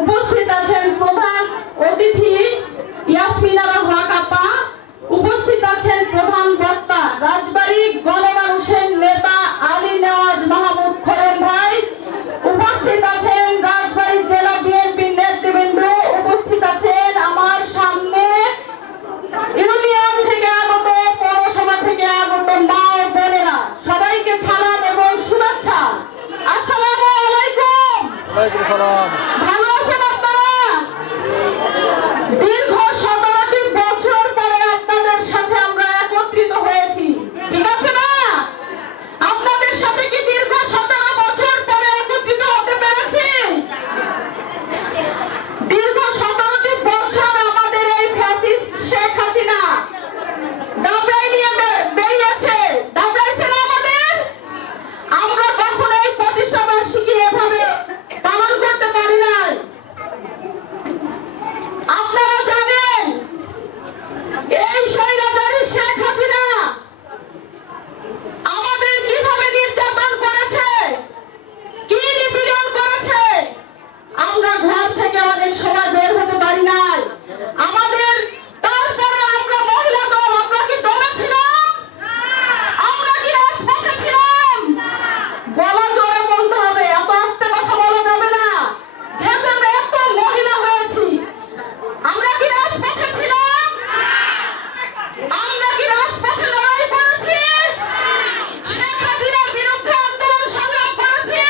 উপস্থিত আছেন প্রধান অতিথি ইয়াসমিনারা হক আপা, উপস্থিত আছেন প্রধান বক্তা রাজবাড়ী গণমানুষের নেতা আলী নেওয়াজ মাহমুদ খোয়েন ভাই, উপস্থিত আছেন রাজবাড়ী জেলা বিএনপির নেতৃবৃন্দ, উপস্থিত আছেন আমার সামনে ইউনিয়ন থেকে আগত, পৌরসভা থেকে আগত মা ও বোনেরা, সবাইকে সালাম এবং শুভেচ্ছা। আসসালামু আলাইকুম। ওয়ালাইকুম সালাম। ভালো আছেন আপনারা? দীর্ঘ 17টি বছর পরে আপনাদের সাথে আমরা একত্রিত হয়েছি, ঠিক আছে না? আপনাদের সাথে কি দীর্ঘ 17 বছর পরে একত্রিত হতে পেরেছি? দীর্ঘ 17টি বছর আমাদের এই ফ্যাসিস্ট শেখ হাসিনা দাবড়াই নিয়ে বেরিয়েছে, দাবড়াইছে না আমাদের? আমরা কখনো এই প্রতিষ্ঠা বার্ষিকী এভাবে পালন করতে পারি নাই। আপনারা জানেন এই স্বৈরাচারী শেখ হাসিনা আমাদের কিভাবে নির্যাতন করেছে, কি নিপীড়ন করেছে। আমরা ঘর থেকে অনেক সময় বের হতে পারি নাই। আমাদের তারপরে আমরা মহিলা দল, আমরা কি দলে ছিলাম? আমরা কি রাজপথে ছিলাম? গলা জোরে বলতে হবে, এত আস্তে কথা বলা যাবে না, যেহেতু আমরা এত মহিলা হয়েছি। আমরা কি রাজপথে ছিলাম? আমরা কি রাজপথে লড়াই করেছি? শেখ হাসিনার বিরুদ্ধে আন্দোলন সংগ্রাম করেছি?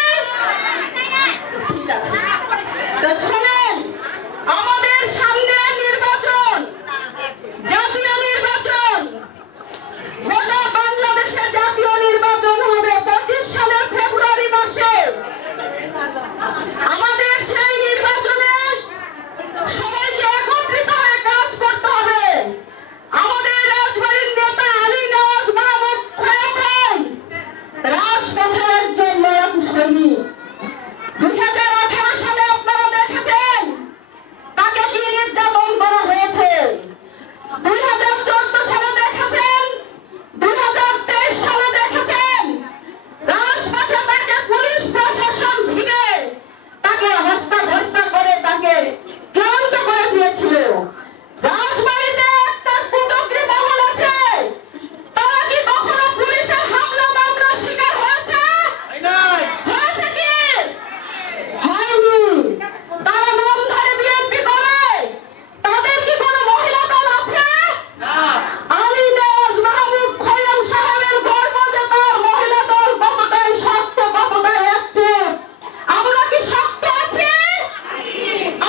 ঠিক আছে, তো শোনেন, আমাদের সামনে নির্বাচন, জাতীয় নির্বাচন, গোটা বাংলাদেশে জাতীয় নির্বাচন হবে 25 সালের ফেব্রুয়ারি মাসে। আমাদের সেই নির্বাচনে সবাইকে একত্রিত হয়ে কাজ করতে হবে। আমাদের রাজবাড়ীর নেতা আলী নেওয়াজ মাহমুদ খোয়েন ভাই রাজপথে একজন লড়াকু সৈনিক। 2018 সালে আপনারা দেখেছেন তাকে কি নির্যাতন করা হয়েছে। 2014 সালে দেখেছেন, 2023 সালে দেখেছেন, রাজপথে তাকে পুলিশ প্রশাসন ঘিরে তাকে হত্যা করে তাকে ক্লান্ত করে দিয়েছিল। রাজবাড়ীতে একটা কুচক্রী মহল আছে, তারা কি কখনো পুলিশের হামলা মামলার শিকার হয়েছে? হয়েছে কি? হয়নি। তারা নামধারী বিএনপি করে, তাদের কি কোনো মহিলা দল আছে? আলী নেওয়াজ মাহমুদ খোয়েন সাহেবের গর্ব যে তার মহিলা দল কতটাই শক্ত, কতটাই অ্যাক্টিভ। আমরা কি শক্ত আছি?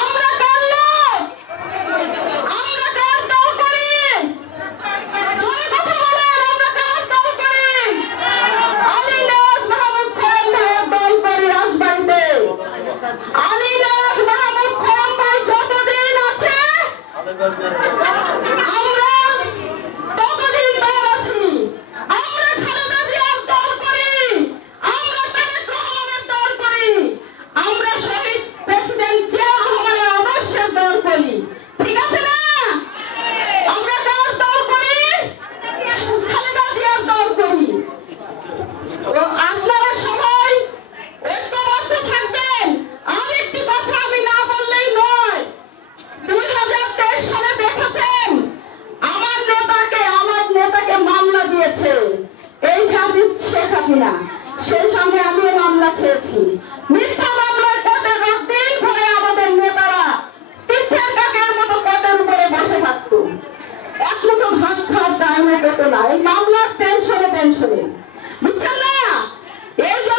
আমরা কার লোক? আমরা কার দল করি? জোরে কথা বলেন, আমরা কার দল করি? আলী নেওয়াজ মাহমুদ খোয়েন ভাইয়ের দল করি রাজবাড়ীতে। আলী নেওয়াজ মাহমুদ খোয়েন ভাই যতদিন আছে আমরা ততদিন দল আছি। আমরা খালেদা জিয়ার দল করি, আমরা তারেক রহমানের দল করি, আমরা শহীদ প্রেসিডেন্ট জিয়া রহমানের আদর্শের দল করি, ঠিক আছে না? আমরা কার দল করি? খালেদা জিয়ার দল করি। তো আপনারা সবাই ঐক্যবদ্ধ থাকবেন। আর একটি কথা আমি না বললেই নয়, 2023 সালে দেখেছেন আমার নেতাকে মামলা দিয়েছে এই ফ্যাসিস্ট শেখ হাসিনা, সেই সঙ্গে আমিও মামলা খেয়েছি। মিথ্যা মামলায় কোর্টে দিন ভরে আমাদের নেতারা পিঠের কাকের মতো কোর্টের উপরে বসে থাকতো, এক মুঠো ভাত খাওয়ার দায়ও পেত না এই মামলার টেনশনে, বুঝছেন না? এই যে